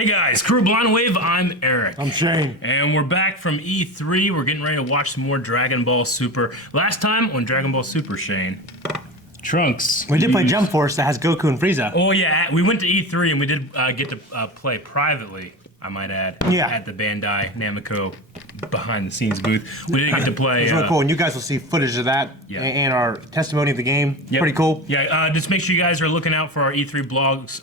Hey guys, Crew Blind Wave, I'm Eric. I'm Shane. And we're back from E3. We're getting ready to watch some more Dragon Ball Super. Last time on Dragon Ball Super, Shane, Trunks. We did play Jump Force that has Goku and Frieza. Oh yeah, we went to E3 and we did get to play privately, I might add, at the Bandai Namco behind-the-scenes booth. We didn't get to play. It's really cool, and you guys will see footage of that and our testimony of the game. Yep. Pretty cool. Yeah, just make sure you guys are looking out for our E3 vlogs.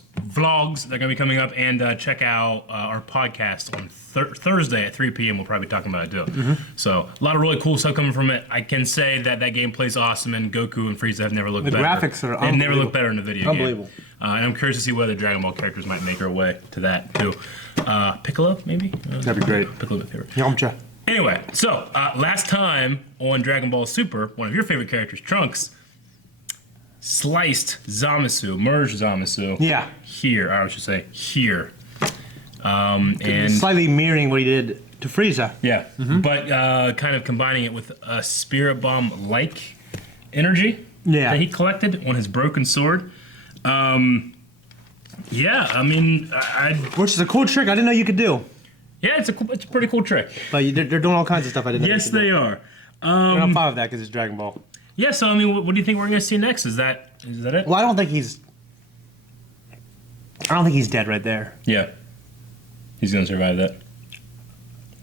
They're going to be coming up, and check out our podcast on Thursday at 3 p.m. We'll probably be talking about it too. So a lot of really cool stuff coming from it. I can say that that game plays awesome, and Goku and Frieza have never looked better. The graphics are unbelievable. They've never looked better in a video game. Unbelievable. And I'm curious to see whether Dragon Ball characters might make their way to that too. Piccolo, maybe? That'd be great. Piccolo, my favorite. Yamcha. Anyway, so last time on Dragon Ball Super, one of your favorite characters, Trunks, sliced Zamasu, merged Zamasu. Yeah. Here, I should say here. And slightly mirroring what he did to Frieza. Yeah, but kind of combining it with a Spirit Bomb-like energy that he collected on his broken sword. Yeah, I mean, which is a cool trick I didn't know you could do. Yeah, it's a pretty cool trick. But they're doing all kinds of stuff I didn't know. Yes, they are. I'm fine with that because it's Dragon Ball. Yeah, so I mean, what do you think we're going to see next? Is that it? Well, I don't think he's dead right there. Yeah, he's going to survive that.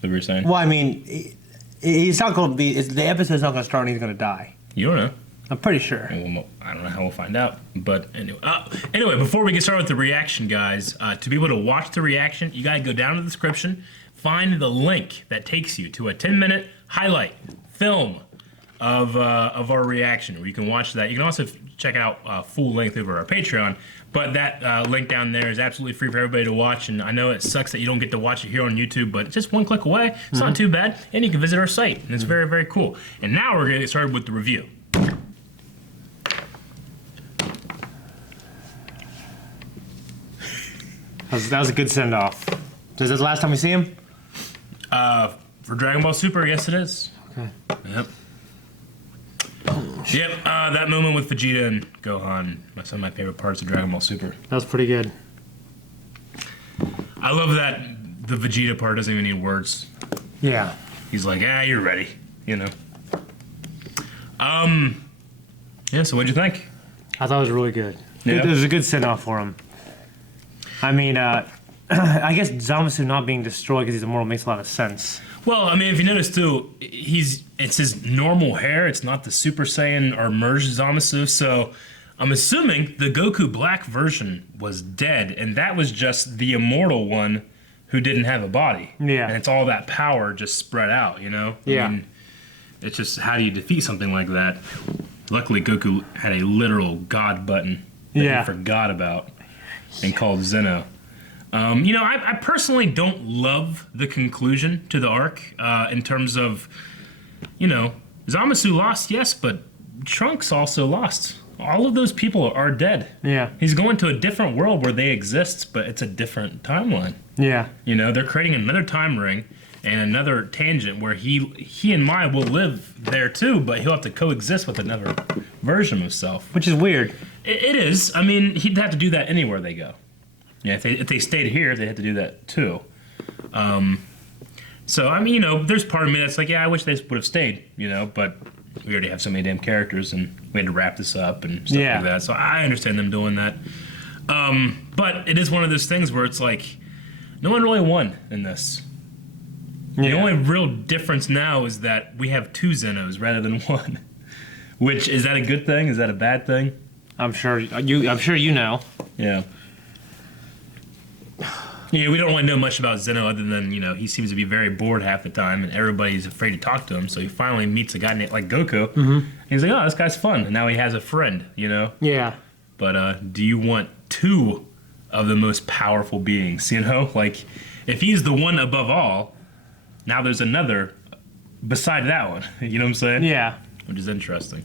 What you're saying? Well, I mean, he's not going to be. The episode's not going to start and he's going to die. You don't know. I'm pretty sure. I don't know how we'll find out. But anyway, before we get started with the reaction, guys, to be able to watch the reaction, you got to go down to the description, find the link that takes you to a 10-minute highlight film of our reaction, where you can watch that. You can also check out full length over our Patreon, but that link down there is absolutely free for everybody to watch. And I know it sucks that you don't get to watch it here on YouTube, but it's just one click away. It's not too bad, and you can visit our site, and it's very, very cool. And now we're going to get started with the review. That was a good send-off. Is this the last time we see him? For Dragon Ball Super, yes it is. Okay. Yep. Yep, that moment with Vegeta and Gohan, some of my favorite parts of Dragon Ball Super. That was pretty good. I love that the Vegeta part doesn't even need words. Yeah. He's like, you're ready, you know. Yeah, so what'd you think? I thought it was really good. Yeah. It was a good send-off for him. I mean, I guess Zamasu not being destroyed because he's immortal makes a lot of sense. Well, I mean, if you notice too, it's his normal hair. It's not the Super Saiyan or merged Zamasu. So I'm assuming the Goku Black version was dead, and that was just the immortal one who didn't have a body. Yeah. And it's all that power just spread out, you know? Yeah. I mean, it's just, how do you defeat something like that? Luckily, Goku had a literal God button that he forgot about and called Zeno. You know, I personally don't love the conclusion to the arc in terms of, you know, Zamasu lost, yes, but Trunks also lost. All of those people are dead. Yeah. He's going to a different world where they exist, but it's a different timeline. Yeah. You know, they're creating another time ring and another tangent where he and Mai will live there too, but he'll have to coexist with another version of himself. Which is weird. It is. I mean, he'd have to do that anywhere they go. Yeah, if they stayed here, they'd have to do that too. So, I mean, you know, there's part of me that's like, yeah, I wish they would have stayed, you know, but we already have so many damn characters and we had to wrap this up and stuff like that. So I understand them doing that. But it is one of those things where it's like, no one really won in this. The only real difference now is that we have 2 Zenos rather than 1. Which, is that a good thing? Is that a bad thing? I'm sure you know. Yeah. Yeah, we don't really know much about Zeno other than, you know, he seems to be very bored half the time and everybody's afraid to talk to him. So he finally meets a guy named like Goku. And he's like, oh, this guy's fun. And now he has a friend, you know? Yeah. But do you want 2 of the most powerful beings, you know? Like, if he's the one above all, now there's another beside that one. You know what I'm saying? Yeah. Which is interesting.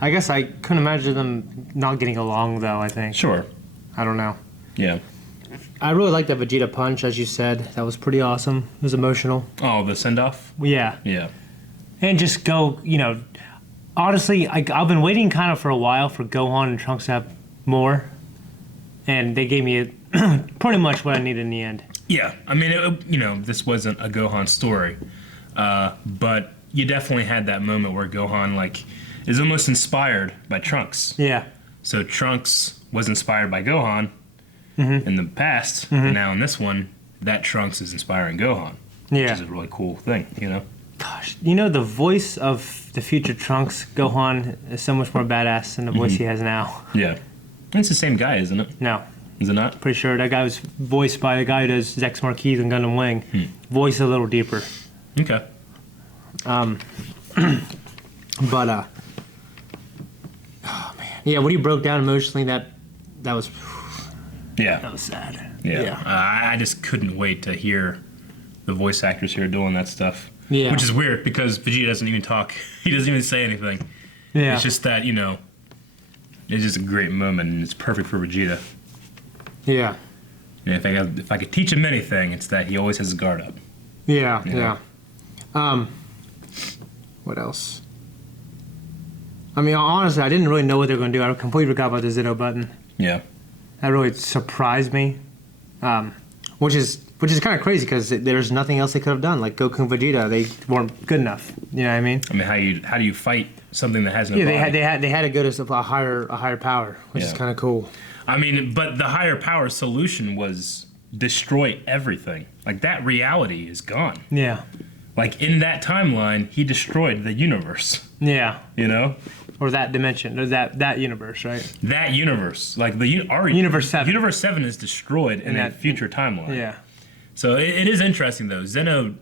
I guess I couldn't imagine them not getting along, though, I think. Sure. I don't know. Yeah. I really liked that Vegeta punch, as you said. That was pretty awesome. It was emotional. Oh, the send-off? Yeah. Yeah. And just go, you know, honestly, I've been waiting kind of for a while for Gohan and Trunks to have more. And they gave me pretty much what I needed in the end. Yeah, I mean, this wasn't a Gohan story, but you definitely had that moment where Gohan is almost inspired by Trunks. Yeah. So Trunks was inspired by Gohan in the past, and now in this one, that Trunks is inspiring Gohan. Yeah. Which is a really cool thing, Gosh, the voice of the future Trunks, Gohan, is so much more badass than the voice he has now. Yeah. It's the same guy, isn't it? No. Is it not? Pretty sure that guy was voiced by the guy who does Zex Marquis and Gundam Wing. Voice a little deeper. Okay. But oh man, yeah. When he broke down emotionally, that was sad. Yeah. I just couldn't wait to hear the voice actors here doing that stuff. Yeah. Which is weird because Vegeta doesn't even talk. He doesn't even say anything. Yeah. It's just that it's just a great moment and it's perfect for Vegeta. Yeah. And if I could teach him anything, it's that he always has his guard up. Yeah. You know? Yeah. What else? I mean, honestly, I didn't really know what they were going to do. I completely forgot about the Zeno button. Yeah. That really surprised me, which is kind of crazy because there's nothing else they could have done. Like Goku and Vegeta, they weren't good enough. You know what I mean? I mean, how do you fight something that has no body? they had to go to a higher power, which is kind of cool. I mean, but the higher power solution was destroy everything. Like that reality is gone. Yeah. Like in that timeline, he destroyed the universe. Yeah. Or that dimension, or that universe, right? That universe, like our Universe 7. Universe 7 is destroyed in that future timeline. Yeah. So it is interesting though. Zeno,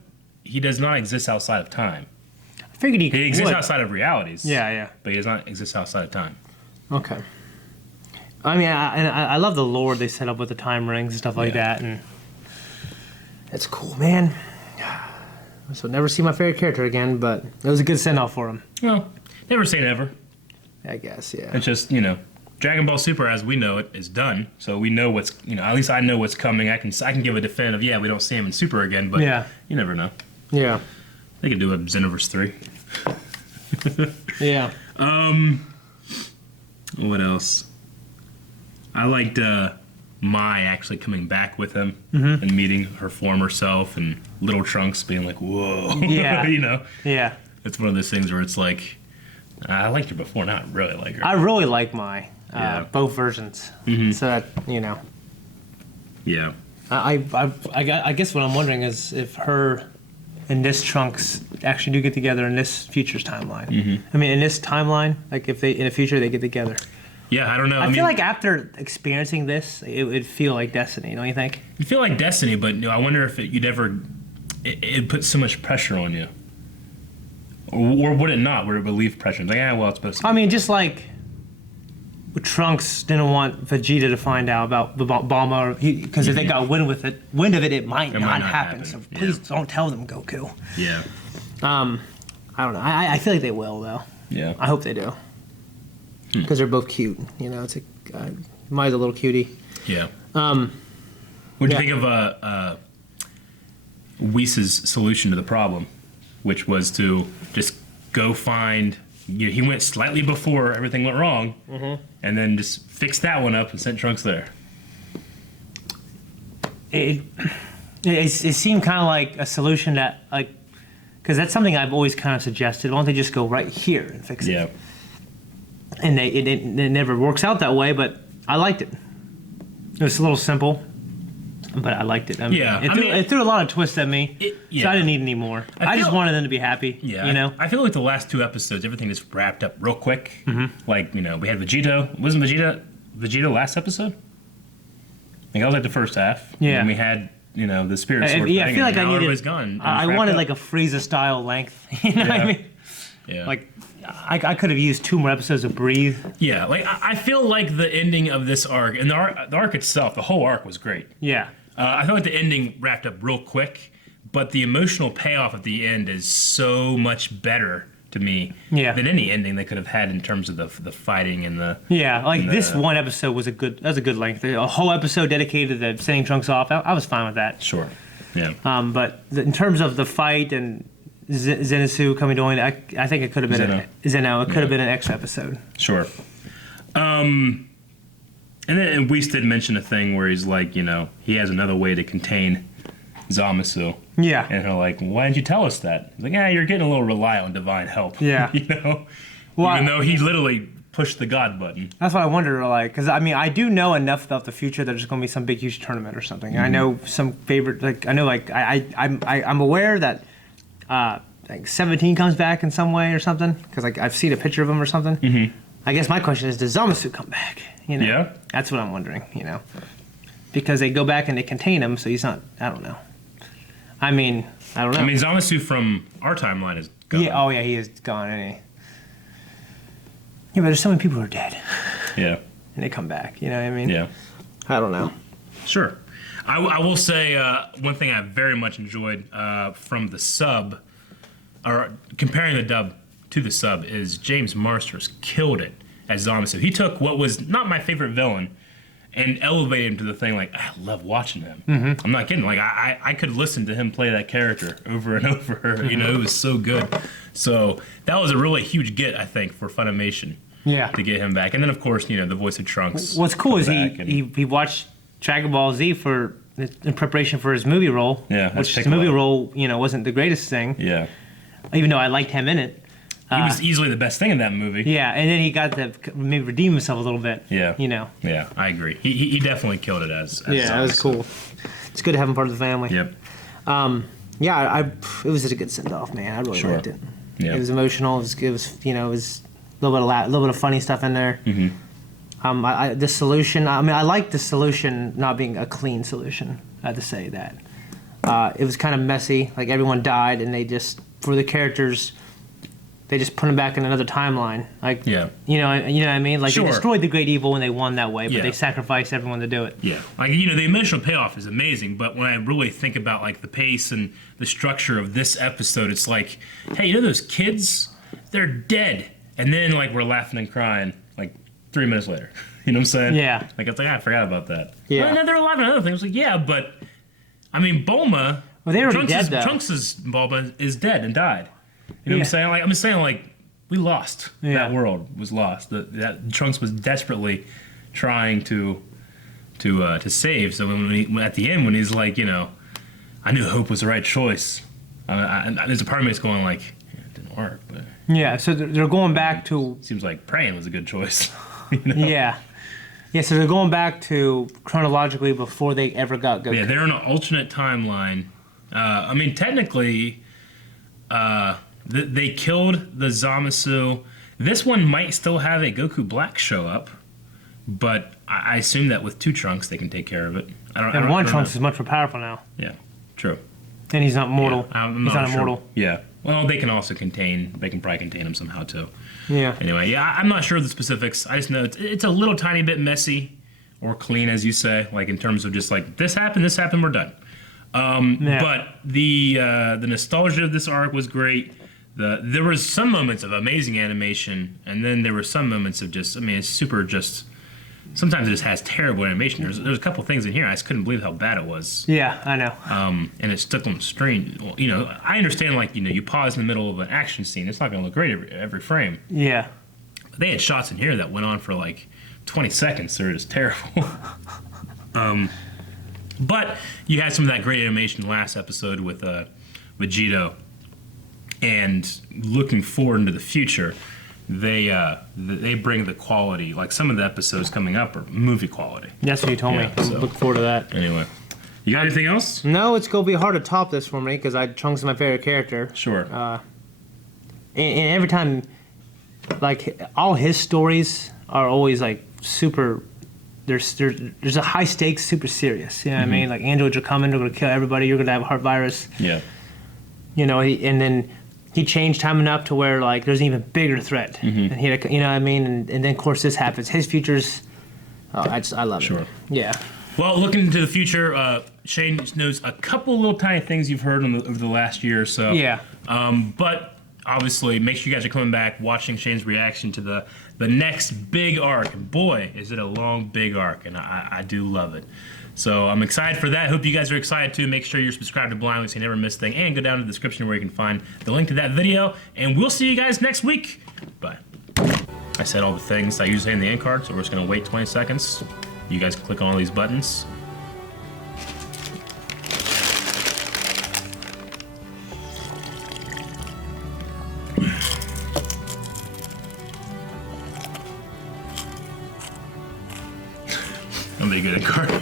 he does not exist outside of time. I figured he exists would. outside of realities. Yeah. But he does not exist outside of time. Okay. I mean, I love the lore they set up with the time rings and stuff like that, and it's cool, man. So never see my favorite character again, but it was a good send off for him. Well, never say never. I guess, yeah. It's just, Dragon Ball Super as we know it is done. So we know what's, at least I know what's coming. I can give a definitive, we don't see him in Super again, but you never know. Yeah. They could do a Xenoverse 3. Yeah. What else? I liked Mai actually coming back with him and meeting her former self, and Little Trunks being like, whoa. Yeah. Yeah. It's one of those things where it's like, I liked her before, now I really like her. I really like Mai. Yeah. Both versions. So that, Yeah. I guess what I'm wondering is if her and this Trunks actually do get together in this future's timeline. I mean, in this timeline, like if they in the future they get together. Yeah, I don't know. I feel like after experiencing this, it would feel like Destiny, don't you think? You feel like Destiny, but I wonder if it'd put so much pressure on you. Or would it not? Would it relieve pressure? Like, it's supposed to. I mean, just like Trunks didn't want Vegeta to find out about the Bulma, because if they got wind of it, it might not happen. So please don't tell them, Goku. Yeah. I don't know. I feel like they will, though. Yeah. I hope they do. Because they're both cute. It's Mai's a little cutie. Yeah. What do you think of Whis' solution to the problem, which was to just go find? He went slightly before everything went wrong, and then just fixed that one up and sent Trunks there. It seemed kind of like a solution that, because that's something I've always kind of suggested. Why don't they just go right here and fix it? Yeah. And it never works out that way, but I liked it. It was a little simple, but I liked it. It threw a lot of twists at me, so I didn't need any more. I just wanted them to be happy. Yeah, I feel like the last 2 episodes, everything just wrapped up real quick. Like, we had Vegeta. Wasn't Vegeta last episode? I think that was like the first half. Yeah. And we had, the Spirit Sword thing. I feel like everybody's gone. I wanted like a Frieza-style length. You know what I mean? Yeah. Like, I could have used 2 more episodes of Breathe. Yeah, like I feel like the ending of this arc, and the arc itself, the whole arc was great. Yeah. I feel like the ending wrapped up real quick, but the emotional payoff at the end is so much better to me than any ending they could have had in terms of the fighting and the... Yeah, like this one episode was a good length. A whole episode dedicated to sending Trunks off, I was fine with that. Sure, yeah. But in terms of the fight and Zenitsu coming to I think it could have been Zeno. It could have been an extra episode. Sure. And then Whis did mention a thing where he's like, he has another way to contain Zamasu. Yeah. And they're like, why didn't you tell us that? He's like, you're getting a little reliant on divine help. Yeah. Well, even though he literally pushed the God button. That's what I wonder, like, because I mean, I do know enough about the future that there's going to be some big, huge tournament or something. Mm-hmm. I know some favorite, like, I know, like, I'm aware that, like, 17 comes back in some way or something, because, like, I've seen a picture of him or something. Mm-hmm. I guess my question is, does Zamasu come back? Yeah. That's what I'm wondering, because they go back and they contain him, so he's not, I don't know. I don't know. I mean, Zamasu from our timeline is gone. Yeah, oh, yeah, he is gone, isn't he? Yeah, but there's so many people who are dead. Yeah. And they come back, you know what I mean? Yeah. I don't know. Sure. I will say one thing I very much enjoyed from the sub, or comparing the dub to the sub, is James Marsters killed it as Zamasu. He took what was not my favorite villain and elevated him to the thing, like, I love watching him. Mm-hmm. I'm not kidding. Like, I could listen to him play that character over and over. Mm-hmm. It was so good. So that was a really huge get, I think, for Funimation. Yeah. To get him back. And then, of course, the voice of Trunks. What's cool is he watched Dragon Ball Z in preparation for his movie role. Yeah. Which the movie role, wasn't the greatest thing. Yeah. Even though I liked him in it. He was easily the best thing in that movie. Yeah, and then he got to maybe redeem himself a little bit. Yeah. Yeah, I agree. He definitely killed it as yeah, that was cool. It's good to have him part of the family. Yep. Yeah, it was just a good send-off, man. I really liked it. Yeah. It was emotional. It was it was a little bit of funny stuff in there. Mm-hmm. The solution. I like the solution not being a clean solution. I have to say that. It was kind of messy. Like everyone died, and they just for the characters, they just put them back in another timeline. Like you know what I mean. Like they destroyed the great evil when they won that way, but they sacrificed everyone to do it. Yeah. Like the emotional payoff is amazing, but when I really think about like the pace and the structure of this episode, it's like, hey, those kids, they're dead. And then, like, we're laughing and crying, like, 3 minutes later. You know what I'm saying? Yeah. Like, it's like, I forgot about that. Yeah. No, they're alive and other things. Like, yeah, but, I mean, Bulma... Well, they're already dead, though. Trunks' Bulma is dead and died. You know what I'm saying? Like, I'm just saying, like, we lost. Yeah. That world was lost. That Trunks was desperately trying to save. So at the end, when he's like, I knew hope was the right choice. There's a part of me that's going, like, it didn't work, but... Yeah, so they're going back to... Seems like praying was a good choice. Yeah. Yeah, so they're going back to chronologically before they ever got Goku. Yeah, they're in an alternate timeline. Technically, they killed the Zamasu. This one might still have a Goku Black show up, but I assume that with 2 Trunks, they can take care of it. One Trunks is much more powerful now. Yeah, true. And he's not mortal. Yeah, he's not immortal. Yeah. Well, they can also they can probably contain him somehow, too. Yeah. Anyway, I'm not sure of the specifics. I just know it's a little tiny bit messy or clean, as you say, like in terms of just like, this happened, we're done. But the nostalgia of this arc was great. There was some moments of amazing animation, and then there were some moments of just, it's super just... Sometimes it just has terrible animation. There's a couple things in here I just couldn't believe how bad it was. Yeah, I know. And it stuck on the screen. I understand, like, you pause in the middle of an action scene. It's not going to look great every frame. Yeah. But they had shots in here that went on for, like, 20 seconds. They're just terrible. But you had some of that great animation last episode with Vegito. And looking forward into the future... They bring the quality, like some of the episodes coming up are movie quality. That's what you told me. So. Look forward to that. Anyway, you got anything else? No, it's gonna be hard to top this for me because Trunks is my favorite character. Sure. And every time, like all his stories are always like super. There's a high stakes, super serious. You know what I mean? Like androids are coming, they're gonna kill everybody. You're gonna have a heart virus. Yeah. And then. He changed time enough to where like there's an even bigger threat, and he had you know what I mean, and then of course this happens. His future's, I love it. Sure. Yeah. Well, looking into the future, Shane knows a couple little tiny things you've heard over the last year or so. Yeah. But obviously, make sure you guys are coming back, watching Shane's reaction to the next big arc. And boy, is it a long, big arc, and I do love it. So I'm excited for that. Hope you guys are excited too. Make sure you're subscribed to Blindly so you never miss a thing. And go down to the description where you can find the link to that video. And we'll see you guys next week. Bye. I said all the things I usually say in the end card, so we're just going to wait 20 seconds. You guys can click on all these buttons. I'm pretty good at card.